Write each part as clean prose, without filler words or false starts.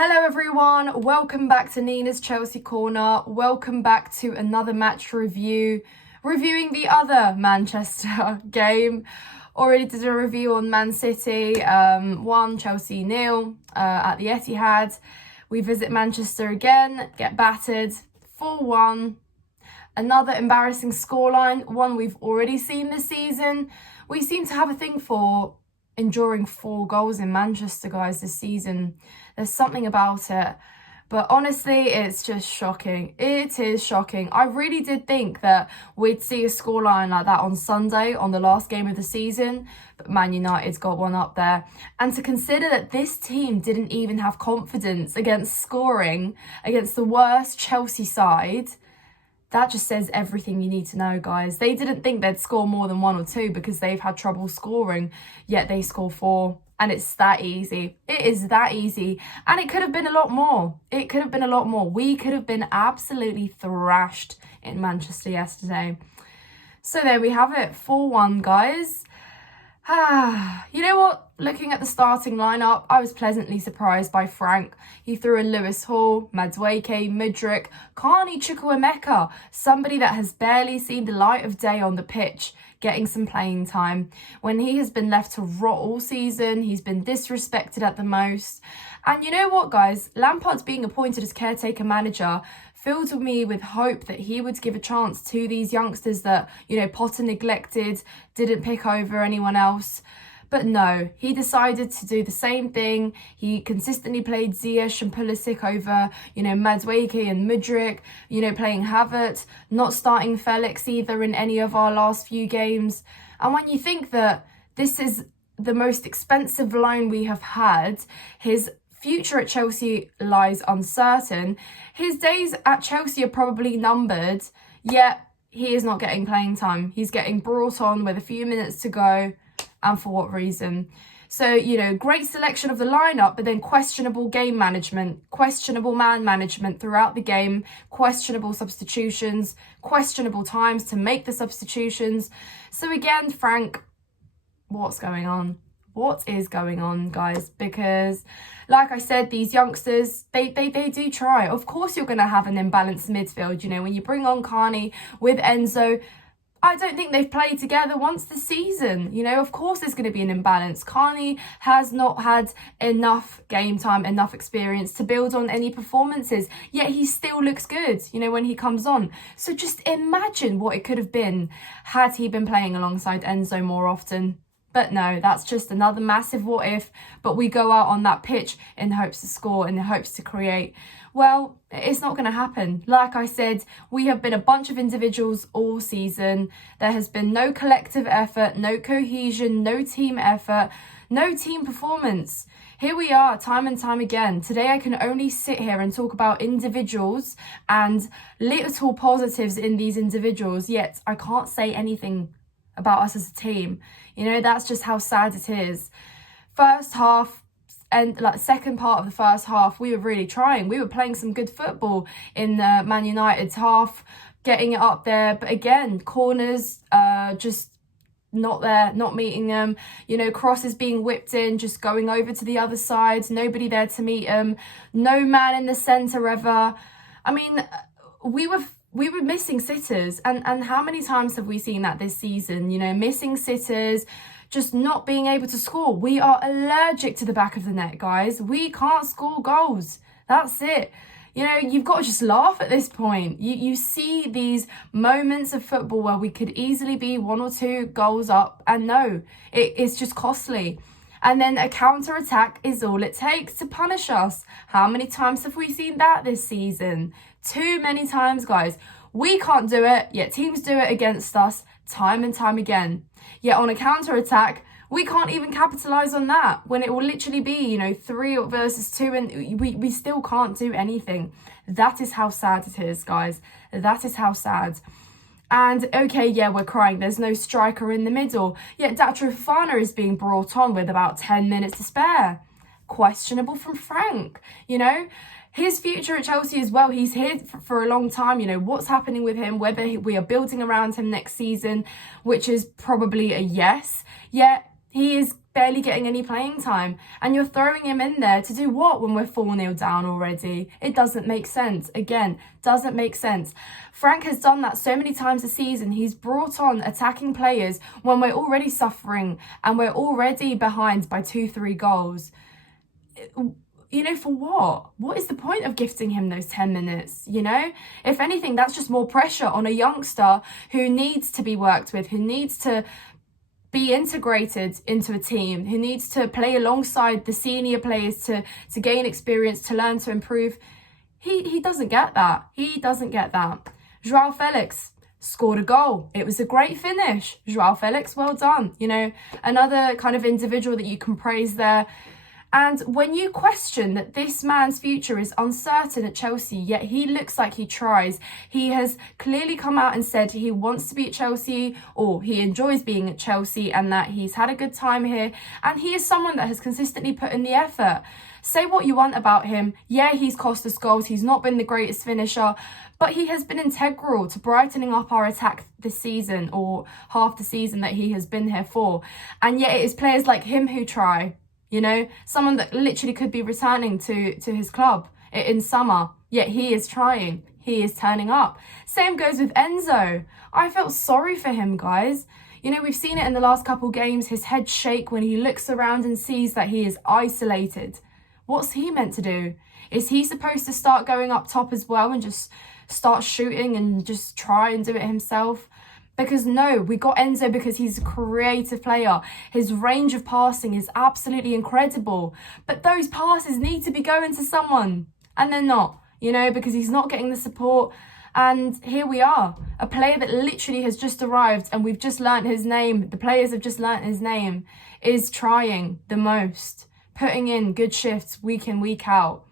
Hello everyone, welcome back to Nina's Chelsea Corner. Welcome back to another match review, reviewing the other Manchester game. Already did a review on Man City, 1, Chelsea 0 at the Etihad. We visit Manchester again, get battered, 4-1. Another embarrassing scoreline, one we've already seen this season. We seem to have a thing for enduring 4 goals in Manchester, guys, this season. There's something about it. But honestly, it's just shocking. It is shocking. I really did think that we'd see a scoreline like that on Sunday, on the last game of the season. But Man United's got one up there. And to consider that this team didn't even have confidence against scoring against the worst Chelsea side, that just says everything you need to know, guys. They didn't think they'd score more than 1 or 2 because they've had trouble scoring, yet they score 4. And it's that easy. It is that easy. And it could have been a lot more. It could have been a lot more. We could have been absolutely thrashed in Manchester yesterday. So there we have it. 4-1, guys. You know what? Looking at the starting lineup, I was pleasantly surprised by Frank. He threw in Lewis Hall, Madueke, Mudryk, Carney Chukwuemeka, somebody that has barely seen the light of day on the pitch, getting some playing time. When he has been left to rot all season, he's been disrespected at the most. And you know what, guys? Lampard's being appointed as caretaker manager filled me with hope that he would give a chance to these youngsters that, Potter neglected, didn't pick over anyone else. But no, he decided to do the same thing. He consistently played Ziyech and Pulisic over, Madueke and Mudryk, playing Havertz, not starting Felix either in any of our last few games. And when you think that this is the most expensive loan we have had, his future at Chelsea lies uncertain, his days at Chelsea are probably numbered, yet he is not getting playing time. He's getting brought on with a few minutes to go. And for what reason? So, great selection of the lineup, but then questionable game management, questionable man management throughout the game, questionable substitutions, questionable times to make the substitutions. So again, Frank, what's going on? What is going on, guys? Because, like I said, these youngsters, they do try. Of course, you're going to have an imbalanced midfield. When you bring on Carney with Enzo, I don't think they've played together once this season. Of course there's going to be an imbalance. Carney has not had enough game time, enough experience to build on any performances, yet he still looks good, when he comes on. So just imagine what it could have been had he been playing alongside Enzo more often. But no, that's just another massive what if. But we go out on that pitch in hopes to score, in hopes to create. Well, it's not going to happen. Like I said, we have been a bunch of individuals all season. There has been no collective effort, no cohesion, no team effort, no team performance. Here we are, time and time again. Today I can only sit here and talk about individuals and little positives in these individuals, yet I can't say anything about us as a team. That's just how sad it is. First half and second part of the first half, we were really trying. We were playing some good football in the Man United's half, getting it up there. But again, corners just not there, not meeting them. Crosses being whipped in, just going over to the other side. Nobody there to meet them. No man in the centre ever. I mean, we were missing sitters, and how many times have we seen that this season? Missing sitters, just not being able to score. We are allergic to the back of the net, guys. We can't score goals. That's it. You've got to just laugh at this point. You see these moments of football where we could easily be 1 or 2 goals up, and no, it's just costly. And then a counter-attack is all it takes to punish us. How many times have we seen that this season? Too many times, guys. We can't do it, yet teams do it against us time and time again. Yet on a counter-attack, we can't even capitalise on that when it will literally be, 3 versus 2, and we still can't do anything. That is how sad it is, guys. That is how sad. And okay, yeah, we're crying. There's no striker in the middle. Yet Datro Fofana is being brought on with about 10 minutes to spare. Questionable from Frank, His future at Chelsea as well. He's here for a long time. What's happening with him, whether we are building around him next season, which is probably a yes. Yet he is barely getting any playing time. And you're throwing him in there to do what when we're 4-0 down already? It doesn't make sense. Again, doesn't make sense. Frank has done that so many times this season. He's brought on attacking players when we're already suffering and we're already behind by 2-3 goals. You know, for what? What is the point of gifting him those 10 minutes, you know? If anything, that's just more pressure on a youngster who needs to be worked with, who needs to be integrated into a team, who needs to play alongside the senior players to gain experience, to learn, to improve. He doesn't get that. He doesn't get that. Joao Felix scored a goal. It was a great finish. Joao Felix, well done. You know, another kind of individual that you can praise there. And when you question that this man's future is uncertain at Chelsea, yet he looks like he tries. He has clearly come out and said he wants to be at Chelsea, or he enjoys being at Chelsea, and that he's had a good time here. And he is someone that has consistently put in the effort. Say what you want about him. Yeah, he's cost us goals. He's not been the greatest finisher, but he has been integral to brightening up our attack this season, or half the season that he has been here for. And yet it is players like him who try. You know, someone that literally could be returning to his club in summer, yet he is trying. He is turning up. Same goes with Enzo. I felt sorry for him, guys. You know, we've seen it in the last couple games, his head shake when he looks around and sees that he is isolated. What's he meant to do? Is he supposed to start going up top as well and just start shooting and just try and do it himself? Because no, we got Enzo because he's a creative player. His range of passing is absolutely incredible. But those passes need to be going to someone. And they're not, you know, because he's not getting the support. And here we are, a player that literally has just arrived and we've just learnt his name. The players have just learnt his name, is trying the most, putting in good shifts week in, week out.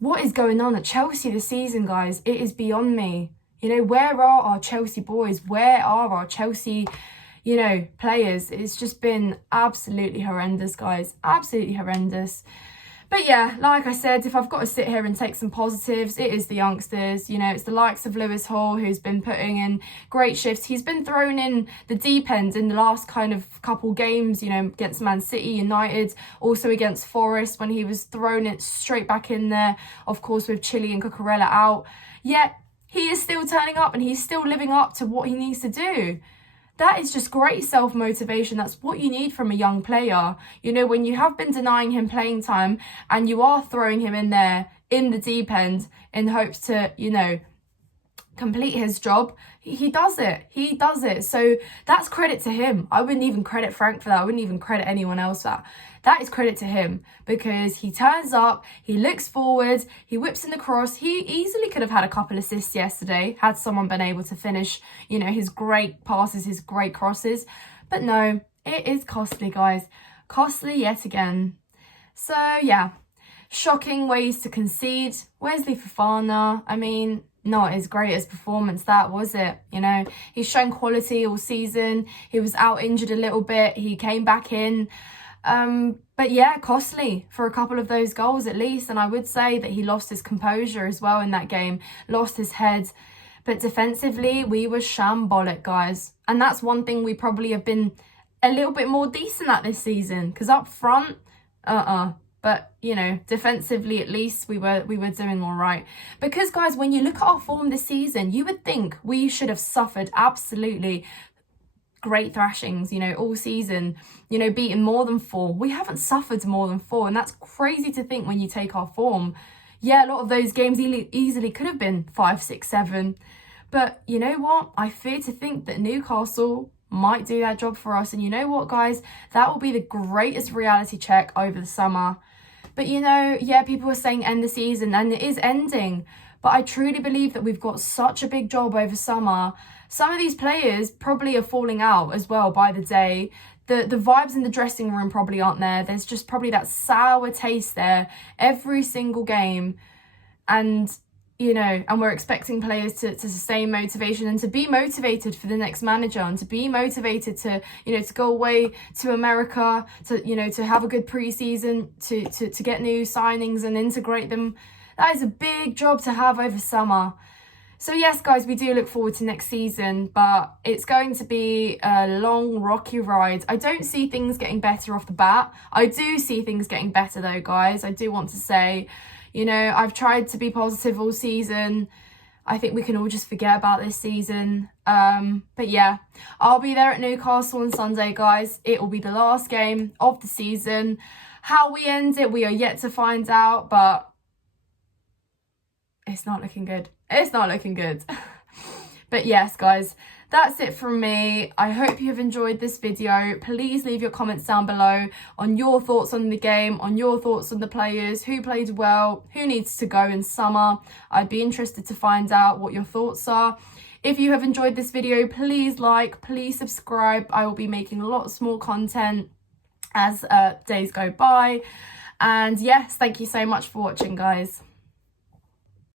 What is going on at Chelsea this season, guys? It is beyond me. You know, where are our Chelsea boys? Where are our Chelsea, you know, players? It's just been absolutely horrendous, guys. Absolutely horrendous. But yeah, like I said, if I've got to sit here and take some positives, it is the youngsters. You know, it's the likes of Lewis Hall, who's been putting in great shifts. He's been thrown in the deep end in the last kind of couple games, you know, against Man City, United, also against Forest, when he was thrown it straight back in there, of course, with Chile and Cucurella out. Yet he is still turning up and he's still living up to what he needs to do. That is just great self-motivation. That's what you need from a young player. You know, when you have been denying him playing time and you are throwing him in there in the deep end in hopes to, you know, complete his job, he does it. He does it. So that's credit to him. I wouldn't even credit Frank for that. I wouldn't even credit anyone else for that. That is credit to him because he turns up, he looks forward, he whips in the cross. He easily could have had a couple assists yesterday had someone been able to finish, you know, his great passes, his great crosses. But no, it is costly, guys. Costly yet again. So yeah, shocking ways to concede. Wesley Fofana, I mean, not his greatest performance, that was it. You know, he's shown quality all season. He was out injured a little bit. He came back in. But yeah, costly for a couple of those goals at least. And I would say that he lost his composure as well in that game, lost his head. But defensively, we were shambolic, guys. And that's one thing we probably have been a little bit more decent at this season. Because up front, But, you know, defensively at least we were doing all right. Because, guys, when you look at our form this season, you would think we should have suffered absolutely great thrashings, you know, all season, you know, beaten more than 4. We haven't suffered more than 4. And that's crazy to think when you take our form. Yeah, a lot of those games easily could have been 5, 6, 7. But you know what? I fear to think that Newcastle might do that job for us. And you know what, guys? That will be the greatest reality check over the summer. But, you know, yeah, people are saying end the season, and it is ending. But I truly believe that we've got such a big job over summer. Some of these players probably are falling out as well by the day. The vibes in the dressing room probably aren't there. There's just probably that sour taste there every single game. And, you know, and we're expecting players to sustain motivation and to be motivated for the next manager and to be motivated to, you know, to go away to America, to, you know, to have a good pre-season, to get new signings and integrate them. That is a big job to have over summer. So yes, guys, we do look forward to next season, but it's going to be a long, rocky ride. I don't see things getting better off the bat. I do see things getting better though, guys. I do want to say, you know, I've tried to be positive all season. I think we can all just forget about this season. But yeah, I'll be there at Newcastle on Sunday, guys. It will be the last game of the season. How we end it, we are yet to find out, but it's not looking good. It's not looking good. But yes, guys, that's it from me. I hope you have enjoyed this video. Please leave your comments down below on your thoughts on the game, on your thoughts on the players, who played well, who needs to go in summer. I'd be interested to find out what your thoughts are. If you have enjoyed this video, please like, please subscribe. I will be making lots more content as days go by. And yes, thank you so much for watching, guys.